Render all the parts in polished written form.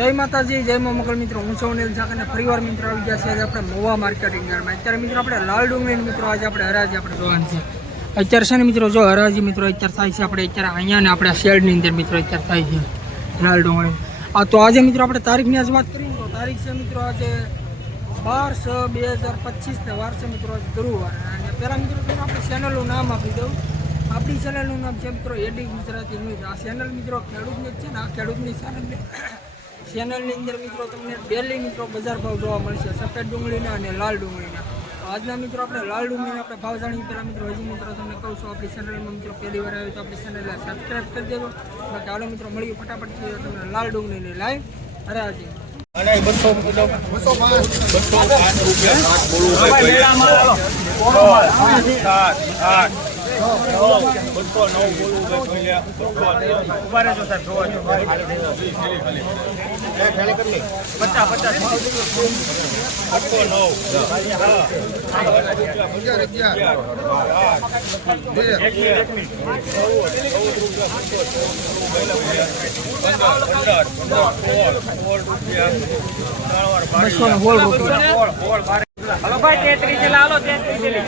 जय माताजी जय मां मंगल मित्रों हूँ છું અનિલ ઝાકર અને ફરીવાર મિત્રો આવી ગયા છે આજે આપણે મહુવા માર્કેટિંગ યાર્ડમાં। અત્યારે મિત્રો આપણે લાલ ડુંગળી મિત્રો આજે આપણે હરાજી આપણે જોવાનું છે। અત્યારે છે ને મિત્રો જો હરાજી મિત્રો અત્યારે થાય છે આપણે અત્યારે અહીંયા ને આપણે શેડની અંદર મિત્રો અત્યારે થાય છે લાલ ડુંગળી। તો આજે મિત્રો આપણે તારીખની આજ વાત કરીએ તો તારીખ છે મિત્રો આજે 12/6/2025 ને વાર છે મિત્રો આજે ગુરુવાર। અને પહેલા મિત્રો આપણે ચેનલનું નામ આપી દઉં। આપણી ચેનલનું નામ છે મિત્રો એડી ગુજરાતી ન્યૂઝ। આ ચેનલ મિત્રો ખેડૂતની જ છે ને આ ખેડૂતની ચેનલની અંદર મિત્રો તમને ડેલી મિત્રો બજાર ભાવ જોવા મળશે સફેદ ડુંગળીના અને લાલ ડુંગળીના। તો આજના મિત્રો આપણે લાલ ડુંગળીના આપણે ભાવ જાણીએ પહેલાં મિત્રો હજી મિત્રો તમને કહું છું આપણી ચેનલમાં મિત્રો પહેલી વાર આવ્યું તો આપણી ચેનલને સબસ્ક્રાઈબ કરી દેજો। બાકી હાલો મિત્રો મળીએ ફટાફટ તમને લાલ ડુંગળીની લાઈવ હરાજી। हेलो भाई 33 ला लो 33 ले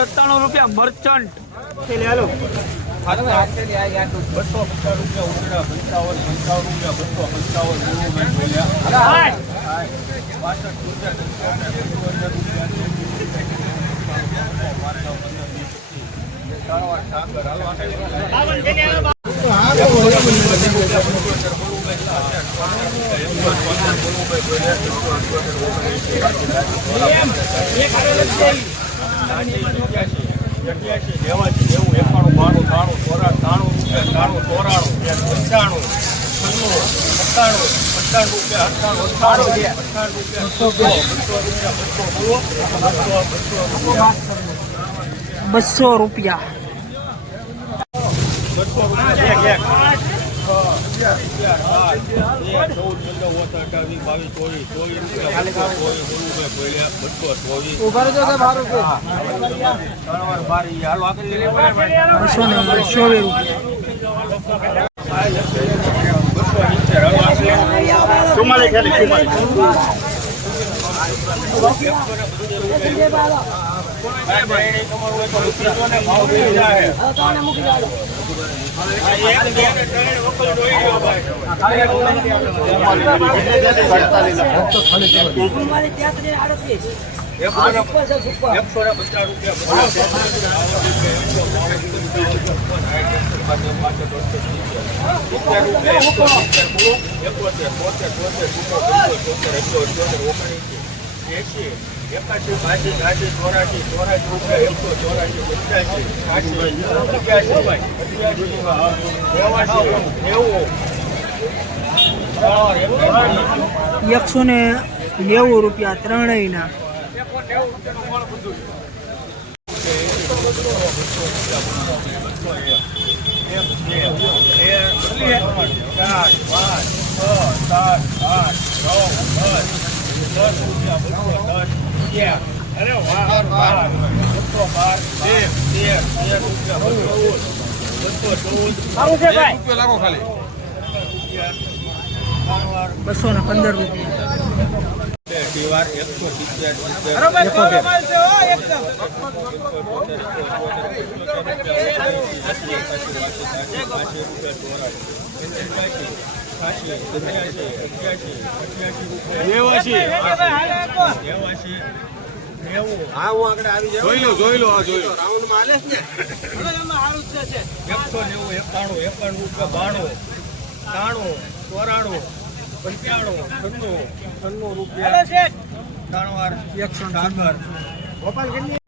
₹197 मर्चेंट ले लो। ₹200 ત્રણેયના। अरे वाह ₹215 ₹170 હા હું આગળ આવી જાઉં. જોઈ લો રાઉન્ડમાં હાલે છે ને. 190, 91 રૂપિયા, 92, 93, 94, 95, 96 રૂપિયા. ત્રણ 100 ગોપાલ કેટલી?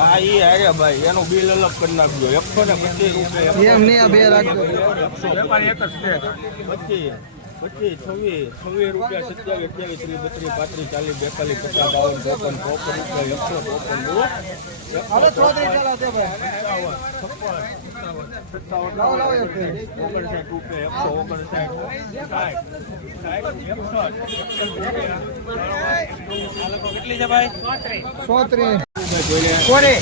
હા ઈ હારે ભાઈ એનું બિલ અલગ કરી નાખજો. 125 રૂપિયા. એમ નહીં, આ બે રાખજો. વેપારી એક જ છે. 25, 26, 26 રૂપિયા, 27, 28, 30, 32, 40, 42, 50, 52, 53 રૂપિયા, 100 હવે 34 ચાલો તે ભાઈ. 59 રૂપિયા, 159, કેટલી છે ભાઈ? 34. કોરે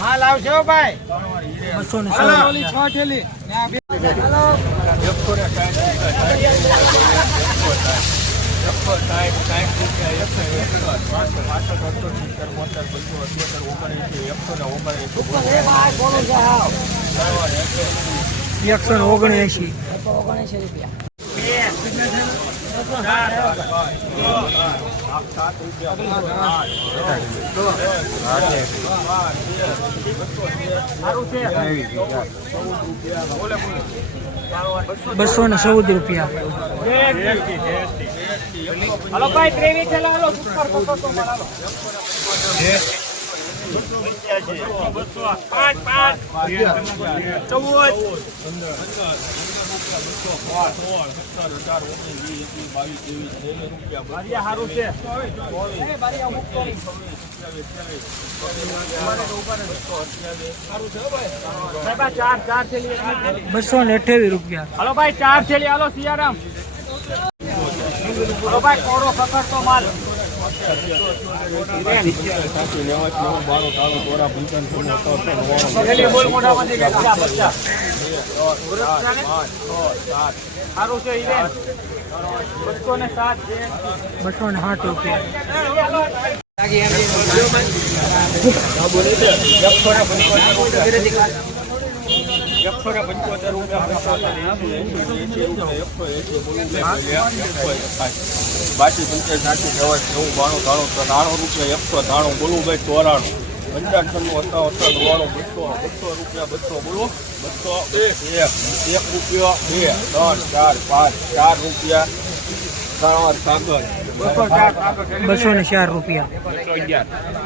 માલ આવશે હો ભાઈ. 206 ઠેલી. એકસો ને 79. બસો ને 14 રૂપિયા. હલો ભાઈ 23 છે હાલો સુપર કોકો તો મારો 228 રૂપિયા. હલો ભાઈ 4 થેલી હાલો સિયારામ. હલો ભાઈ કોડો ખતર તો માલ બોલ મોઢામાંથી કેટલા 50 સારું છે ઈરેન 207 છે 260 રૂપિયા. બાકી 50, 60, 90, 92, 93 રૂપિયા, 193 બોલું ભાઈ 94, 55, 58, 92, 200 રૂપિયા, 200 બોલો 200, 1 રૂપિયો 2, 3, 4, 5, 4 રૂપિયા, 3 સાગર 204 રૂપિયા. 211.